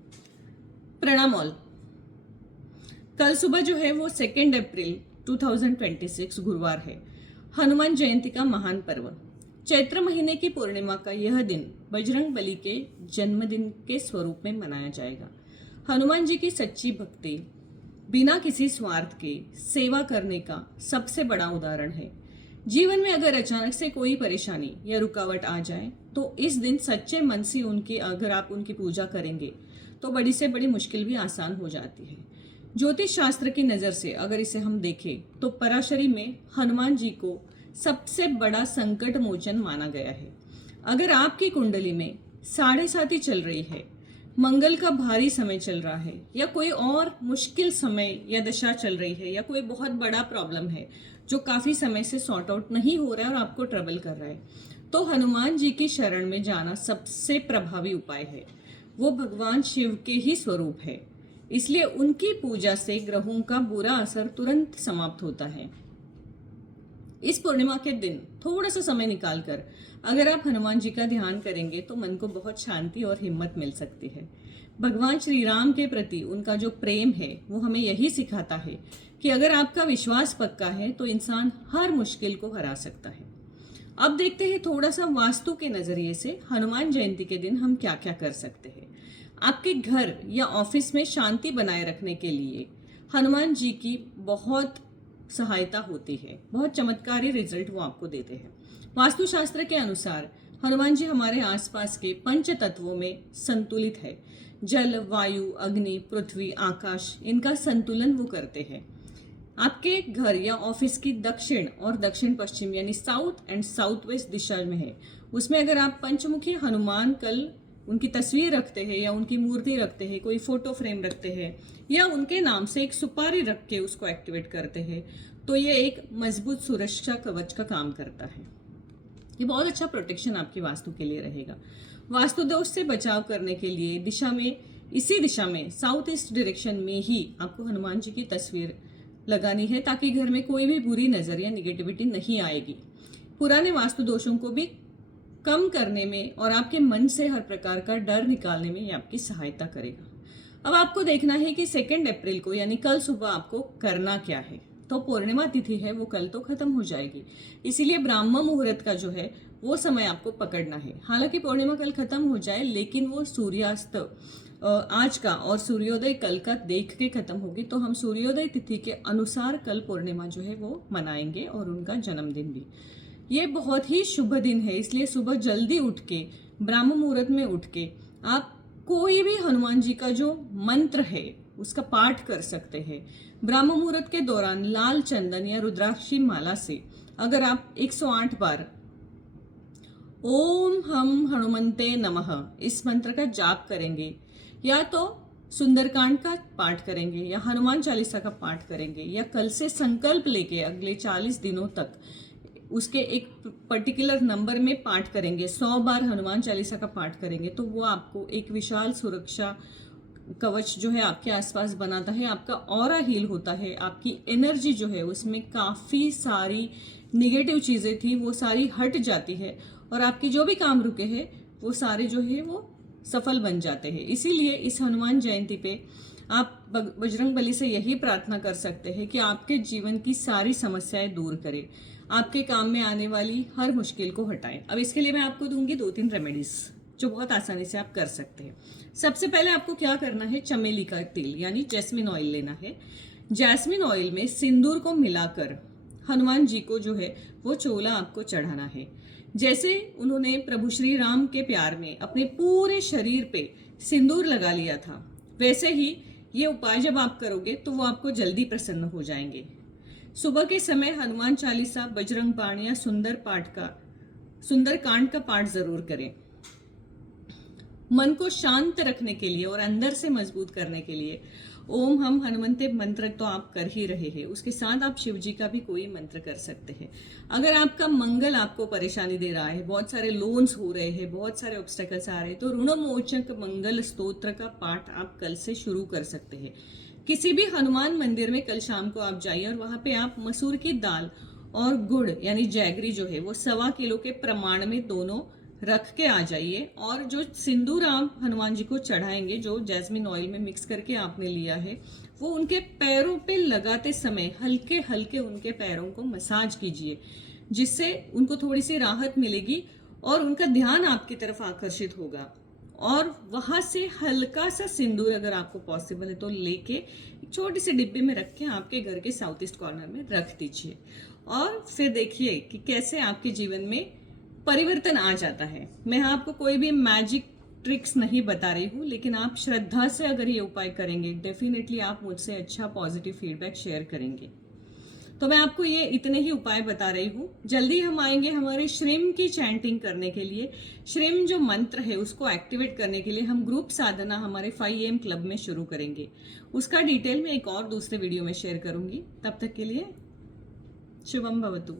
प्रणाम ऑल। कल सुबह जो है वो 2 अप्रैल 2026 गुरुवार है। हनुमान जयंती का महान पर्व। चैत्र महीने की पूर्णिमा का यह दिन बजरंग बली के जन्मदिन के स्वरूप में मनाया जाएगा। हनुमान जी की सच्ची भक्ति बिना किसी स्वार्थ के सेवा करने का सबसे बड़ा उदाहरण है। जीवन में अगर अचानक से कोई परेशानी या रुकावट आ जाए तो इस दिन सच्चे मन से अगर आप उनकी पूजा करेंगे तो बड़ी से बड़ी मुश्किल भी आसान हो जाती है। ज्योतिष शास्त्र की नज़र से अगर इसे हम देखें तो पराशरी में हनुमान जी को सबसे बड़ा संकट मोचन माना गया है। अगर आपकी कुंडली में 7.5 चल रही है, मंगल का भारी समय चल रहा है, या कोई और मुश्किल समय या दशा चल रही है, या कोई बहुत बड़ा प्रॉब्लम है जो काफ़ी समय से सॉर्ट आउट नहीं हो रहा है और आपको ट्रबल कर रहा है, तो हनुमान जी की शरण में जाना सबसे प्रभावी उपाय है। वो भगवान शिव के ही स्वरूप है, इसलिए उनकी पूजा से ग्रहों का बुरा असर तुरंत समाप्त होता है। इस पूर्णिमा के दिन थोड़ा सा समय निकालकर अगर आप हनुमान जी का ध्यान करेंगे तो मन को बहुत शांति और हिम्मत मिल सकती है। भगवान श्री राम के प्रति उनका जो प्रेम है वो हमें यही सिखाता है कि अगर आपका विश्वास पक्का है तो इंसान हर मुश्किल को हरा सकता है। अब देखते हैं थोड़ा सा वास्तु के नजरिए से हनुमान जयंती के दिन हम क्या क्या कर सकते हैं। आपके घर या ऑफिस में शांति बनाए रखने के लिए हनुमान जी की बहुत सहायता होती है। बहुत चमत्कारी रिजल्ट वो आपको देते हैं। वास्तुशास्त्र के अनुसार हनुमान जी हमारे आसपास के 5 तत्वों में संतुलित है। जल, वायु, अग्नि, पृथ्वी, आकाश, इनका संतुलन वो करते हैं। आपके घर या ऑफिस की दक्षिण और दक्षिण पश्चिम यानी साउथ एंड साउथ वेस्ट दिशा में है, उसमें अगर आप पंचमुखी हनुमान कल उनकी तस्वीर रखते हैं या उनकी मूर्ति रखते हैं, कोई फोटो फ्रेम रखते हैं, या उनके नाम से एक सुपारी रख के उसको एक्टिवेट करते हैं, तो ये एक मजबूत सुरक्षा कवच का काम करता है। ये बहुत अच्छा प्रोटेक्शन आपकी वास्तु के लिए रहेगा। वास्तु दोष से बचाव करने के लिए इसी दिशा में साउथ ईस्ट डायरेक्शन में ही आपको हनुमान जी की तस्वीर लगानी है, ताकि घर में कोई भी बुरी नजर या निगेटिविटी नहीं आएगी। पुराने वास्तु दोषों को भी कम करने में और आपके मन से हर प्रकार का डर निकालने में ये आपकी सहायता करेगा। अब आपको देखना है कि 2 अप्रैल को यानी कल सुबह आपको करना क्या है। तो पूर्णिमा तिथि है वो कल तो खत्म हो जाएगी, इसीलिए ब्राह्म मुहूर्त का जो है वो समय आपको पकड़ना है। हालांकि पूर्णिमा कल खत्म हो जाए लेकिन वो सूर्यास्त आज का और सूर्योदय कल का देख के खत्म होगी, तो हम सूर्योदय तिथि के अनुसार कल पूर्णिमा जो है वो मनाएंगे और उनका जन्मदिन भी। ये बहुत ही शुभ दिन है, इसलिए सुबह जल्दी उठ के ब्राह्म मुहूर्त में उठ के आप कोई भी हनुमान जी का जो मंत्र है उसका पाठ कर सकते हैं। ब्राह्म मुहूर्त के दौरान लाल चंदन या रुद्राक्षी माला से अगर आप 108 बार ओम हम हनुमंते नमः इस मंत्र का जाप करेंगे, या तो सुंदरकांड का पाठ करेंगे या हनुमान चालीसा का पाठ करेंगे, या कल से संकल्प लेके अगले 40 दिनों तक उसके एक पर्टिकुलर नंबर में पाठ करेंगे, 100 बार हनुमान चालीसा का पाठ करेंगे, तो वो आपको एक विशाल सुरक्षा कवच जो है आपके आसपास बनाता है। आपका ऑरा हील होता है, आपकी एनर्जी जो है उसमें काफ़ी सारी निगेटिव चीज़ें थी वो सारी हट जाती है, और आपकी जो भी काम रुके हैं वो सारे जो है वो सफल बन जाते हैं। इसीलिए इस हनुमान जयंती पे आप बजरंग बली से यही प्रार्थना कर सकते हैं कि आपके जीवन की सारी समस्याएं दूर करे, आपके काम में आने वाली हर मुश्किल को हटाएं। अब इसके लिए मैं आपको दूंगी 2-3 रेमेडीज जो बहुत आसानी से आप कर सकते हैं। सबसे पहले आपको क्या करना है, चमेली का तेल यानी जैस्मिन ऑयल लेना है। जैस्मिन ऑयल में सिंदूर को मिलाकर हनुमान जी को जो है वो चोला आपको चढ़ाना है। जैसे उन्होंने प्रभु श्री राम के प्यार में अपने पूरे शरीर पे सिंदूर लगा लिया था, वैसे ही ये उपाय जब आप करोगे तो वो आपको जल्दी प्रसन्न हो जाएंगे। सुबह के समय हनुमान चालीसा, बजरंग बाण या सुंदरकांड का पाठ जरूर करें। मन को शांत रखने के लिए और अंदर से मजबूत करने के लिए ओम हम हनुमंते मंत्र तो आप कर ही रहे हैं, उसके साथ आप शिव जी का भी कोई मंत्र कर सकते हैं। अगर आपका मंगल आपको परेशानी दे रहा है, बहुत सारे लोन्स हो रहे हैं, बहुत सारे ऑब्स्टेकल्स आ रहे हैं, तो ऋणमोचक मंगल स्तोत्र का पाठ आप कल से शुरू कर सकते हैं। किसी भी हनुमान मंदिर में कल शाम को आप जाइए और वहां पे आप मसूर की दाल और गुड़ यानी जैगरी जो है वो 1.25 किलो के प्रमाण में दोनों रख के आ जाइए और जो सिंदूर आप हनुमान जी को चढ़ाएंगे, जो जैस्मिन ऑयल में मिक्स करके आपने लिया है, वो उनके पैरों पे लगाते समय हल्के हल्के उनके पैरों को मसाज कीजिए, जिससे उनको थोड़ी सी राहत मिलेगी और उनका ध्यान आपकी तरफ आकर्षित होगा। और वहां से हल्का सा सिंदूर अगर आपको पॉसिबल है तो लेके एक छोटी सी डिब्बे में रख के आपके घर के साउथ ईस्ट कॉर्नर में रख दीजिए और फिर देखिए कि कैसे आपके जीवन में परिवर्तन आ जाता है। मैं आपको कोई भी मैजिक ट्रिक्स नहीं बता रही हूँ, लेकिन आप श्रद्धा से अगर ये उपाय करेंगे डेफिनेटली आप मुझसे अच्छा पॉजिटिव फीडबैक शेयर करेंगे। तो मैं आपको ये इतने ही उपाय बता रही हूँ। जल्दी हम आएंगे हमारे श्रीम की चैंटिंग करने के लिए। श्रीम जो मंत्र है उसको एक्टिवेट करने के लिए हम ग्रुप साधना हमारे 5 AM क्लब में शुरू करेंगे। उसका डिटेल मैं एक और दूसरे वीडियो में शेयर करूंगी। तब तक के लिए शुभम भवतु।